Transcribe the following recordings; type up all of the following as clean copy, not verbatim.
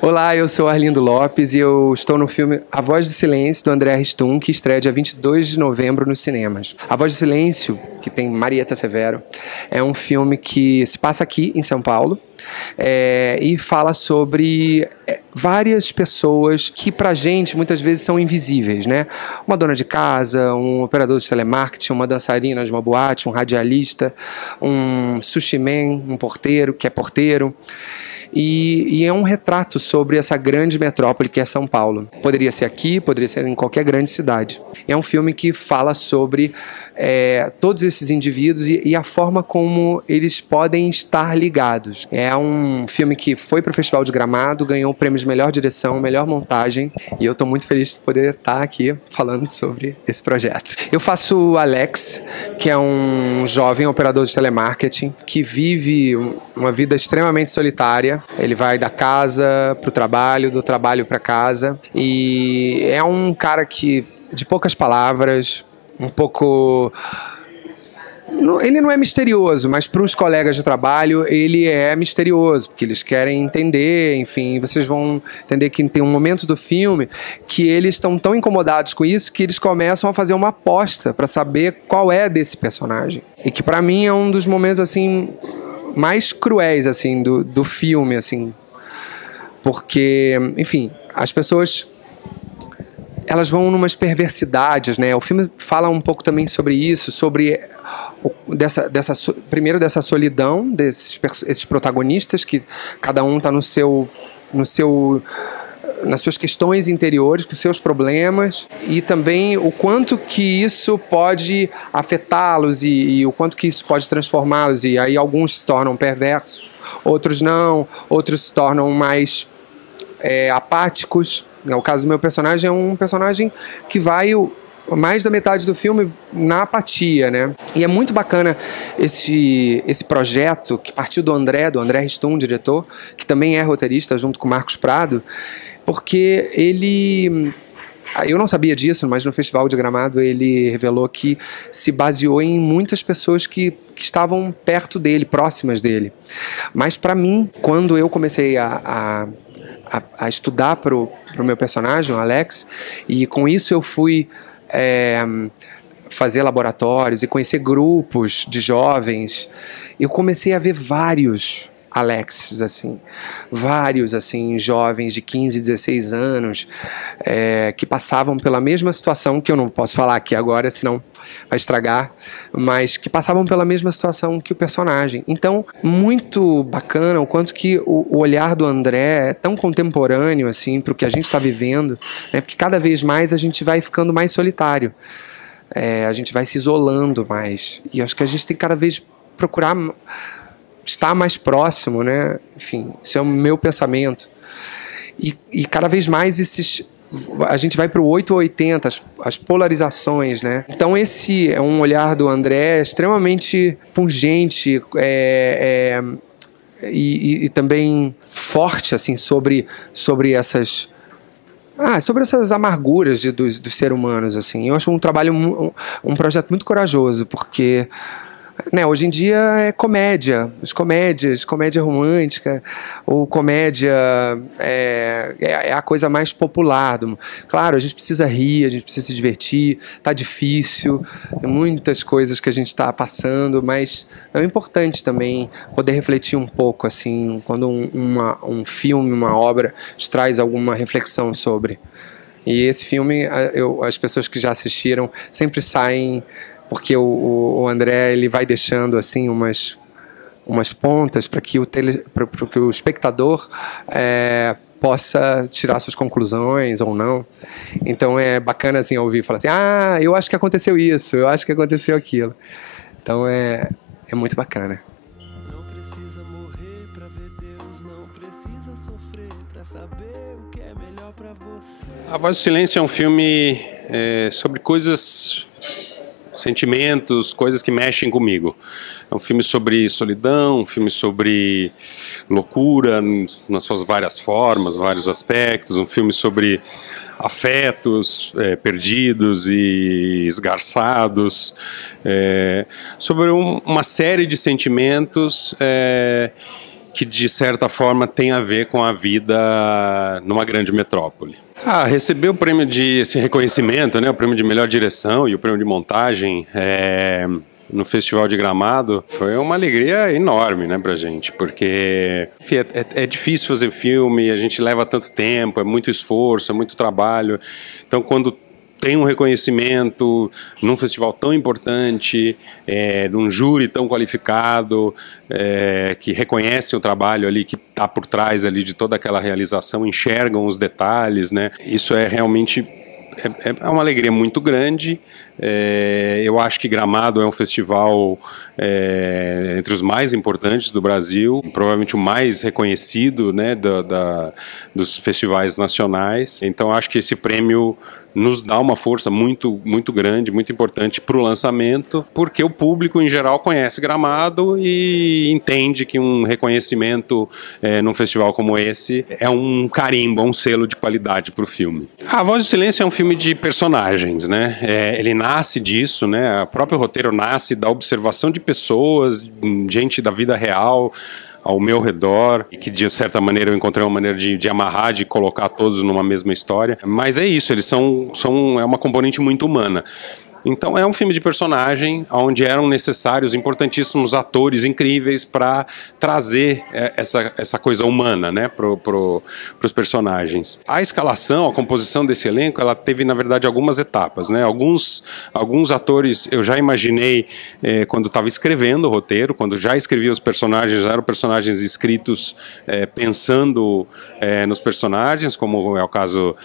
Olá, eu sou Arlindo Lopes e eu estou no filme A Voz do Silêncio, do André Ristum, que estreia dia 22 de novembro nos cinemas. A Voz do Silêncio, que tem Marieta Severo, é um filme que se passa aqui em São Paulo e fala sobre várias pessoas que pra gente muitas vezes são invisíveis, né? Uma dona de casa, um operador de telemarketing, uma dançarina de uma boate, um radialista, um sushi man, um porteiro que é porteiro. E é um retrato sobre essa grande metrópole que é São Paulo. Poderia ser aqui, poderia ser em qualquer grande cidade. É um filme que fala sobre todos esses indivíduos e a forma como eles podem estar ligados. É um filme que foi para o Festival de Gramado, ganhou o prêmio de melhor direção, melhor montagem, e eu estou muito feliz de poder estar aqui falando sobre esse projeto. Eu faço o Alex, que é um jovem operador de telemarketing que vive uma vida extremamente solitária. Ele vai da casa para o trabalho, do trabalho para casa, e é um cara que, de poucas palavras, um pouco... Ele não é misterioso, mas para os colegas de trabalho ele é misterioso, porque eles querem entender, enfim, vocês vão entender que tem um momento do filme que eles estão tão incomodados com isso que eles começam a fazer uma aposta para saber qual é desse personagem. E que para mim é um dos momentos assim mais cruéis assim do filme, assim, porque, enfim, as pessoas elas vão numas perversidades, né? O filme fala um pouco também sobre isso, sobre primeiro dessa solidão esses protagonistas, que cada um está nas suas questões interiores, com seus problemas, e também o quanto que isso pode afetá-los e o quanto que isso pode transformá-los. E aí alguns se tornam perversos, outros não, outros se tornam mais apáticos. O caso do meu personagem é um personagem que vai mais da metade do filme na apatia, né? E é muito bacana esse projeto que partiu do André Ristum, diretor, que também é roteirista, junto com o Marcos Prado, porque ele... Eu não sabia disso, mas no Festival de Gramado ele revelou que se baseou em muitas pessoas que estavam perto dele, próximas dele. Mas para mim, quando eu comecei a estudar para o meu personagem, o Alex, e com isso eu fui fazer laboratórios e conhecer grupos de jovens, eu comecei a ver vários Alexes, assim, vários assim, jovens de 15, 16 anos que passavam pela mesma situação, que eu não posso falar aqui agora, senão vai estragar, mas que passavam pela mesma situação que o personagem. Então, muito bacana o quanto que o olhar do André é tão contemporâneo assim, para o que a gente está vivendo, né? Porque cada vez mais a gente vai ficando mais solitário, a gente vai se isolando mais, e acho que a gente tem que cada vez procurar estar mais próximo, né? Enfim, isso é o meu pensamento. E cada vez mais a gente vai para o 8 ou 80, as polarizações, né? Então esse é um olhar do André extremamente pungente e também forte, assim, sobre essas amarguras dos seres humanos, assim. Eu acho um trabalho, um projeto muito corajoso, porque... né, hoje em dia é comédia, comédia romântica, ou comédia é a coisa mais popular. Claro, a gente precisa rir, a gente precisa se divertir, tá difícil, tem muitas coisas que a gente está passando, mas é importante também poder refletir um pouco, assim, quando um filme, uma obra te traz alguma reflexão sobre. E esse filme, as pessoas que já assistiram sempre saem... porque o André ele vai deixando assim umas pontas para que o espectador possa tirar suas conclusões ou não. Então é bacana assim ouvir falar assim, eu acho que aconteceu isso, eu acho que aconteceu aquilo. Então é muito bacana. Não precisa morrer pra ver Deus, não precisa sofrer pra saber o que é melhor pra você. A Voz do Silêncio é um filme sobre sentimentos, coisas que mexem comigo. É um filme sobre solidão, um filme sobre loucura nas suas várias formas, vários aspectos, um filme sobre afetos perdidos e esgarçados, sobre uma série de sentimentos que de certa forma tem a ver com a vida numa grande metrópole. Receber o prêmio esse reconhecimento, né, o prêmio de melhor direção e o prêmio de montagem no Festival de Gramado foi uma alegria enorme, né, pra gente, porque enfim, é difícil fazer filme, a gente leva tanto tempo, é muito esforço, é muito trabalho, então quando tem um reconhecimento num festival tão importante, num júri tão qualificado, que reconhece o trabalho ali que está por trás ali de toda aquela realização, enxergam os detalhes, né? Isso é realmente uma alegria muito grande. Eu acho que Gramado é um festival entre os mais importantes do Brasil, provavelmente o mais reconhecido, né, dos festivais nacionais. Então acho que esse prêmio nos dá uma força muito, muito grande, muito importante para o lançamento, porque o público em geral conhece Gramado e entende que um reconhecimento num festival como esse é um carimbo, um selo de qualidade para o filme. A Voz do Silêncio é um filme de personagens, né? Ele nasce disso, né? O próprio roteiro nasce da observação de pessoas, gente da vida real, ao meu redor, e que de certa maneira eu encontrei uma maneira de amarrar, de colocar todos numa mesma história. Mas é isso, eles é uma componente muito humana. Então é um filme de personagem, onde eram necessários importantíssimos atores incríveis para trazer essa coisa humana, né, para os personagens. A escalação, a composição desse elenco, ela teve na verdade algumas etapas, né? Alguns atores eu já imaginei quando estava escrevendo o roteiro, quando já escrevia os personagens, já eram personagens escritos pensando nos personagens, como é o caso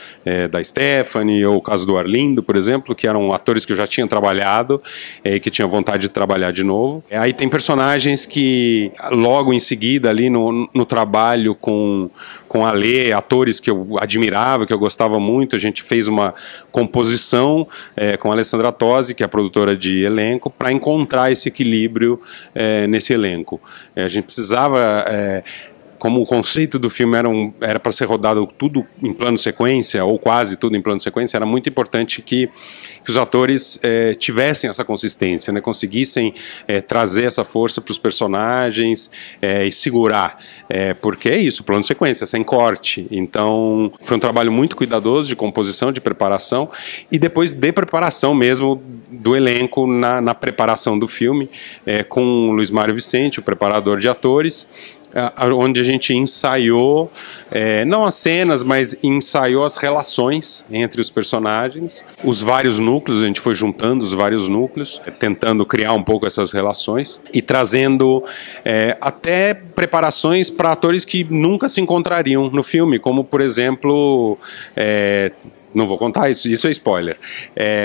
da Stephanie ou o caso do Arlindo, por exemplo, que eram atores que eu já tinha trabalhado e que tinha vontade de trabalhar de novo. Aí tem personagens que logo em seguida ali no trabalho com a Lê, atores que eu admirava, que eu gostava muito, a gente fez uma composição com a Alessandra Tosi, que é a produtora de elenco, para encontrar esse equilíbrio nesse elenco. A gente precisava... como o conceito do filme era para ser rodado tudo em plano sequência, ou quase tudo em plano sequência, era muito importante que os atores tivessem essa consistência, né? Conseguissem trazer essa força para os personagens e segurar, porque é isso, plano sequência, sem corte. Então foi um trabalho muito cuidadoso de composição, de preparação, e depois de preparação mesmo do elenco na preparação do filme, com o Luiz Mário Vicente, o preparador de atores, onde a gente ensaiou, não as cenas, mas ensaiou as relações entre os personagens, os vários núcleos, a gente foi juntando os vários núcleos, tentando criar um pouco essas relações e trazendo até preparações para atores que nunca se encontrariam no filme, como por exemplo... não vou contar isso é spoiler,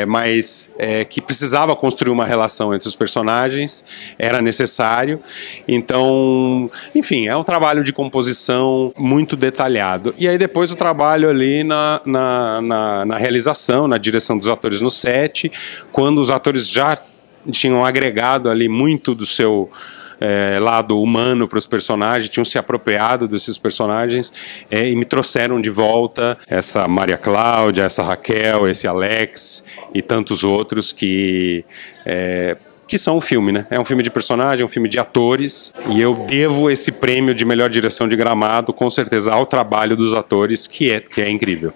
mas que precisava construir uma relação entre os personagens, era necessário. Então, enfim, é um trabalho de composição muito detalhado. E aí depois o trabalho ali na realização, na direção dos atores no set, quando os atores já tinham agregado ali muito do seu... lado humano para os personagens, tinham se apropriado desses personagens e me trouxeram de volta essa Maria Cláudia, essa Raquel, esse Alex e tantos outros que são o filme, né? É um filme de personagem, é um filme de atores, e eu devo esse prêmio de melhor direção de Gramado com certeza ao trabalho dos atores, que é incrível.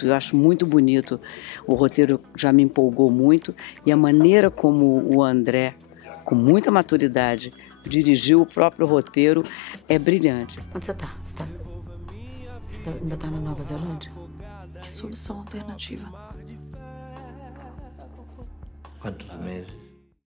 Eu acho muito bonito, o roteiro já me empolgou muito, e a maneira como o André, com muita maturidade, dirigiu o próprio roteiro é brilhante. Onde você tá? Ainda tá na Nova Zelândia? Que solução alternativa? Quantos meses?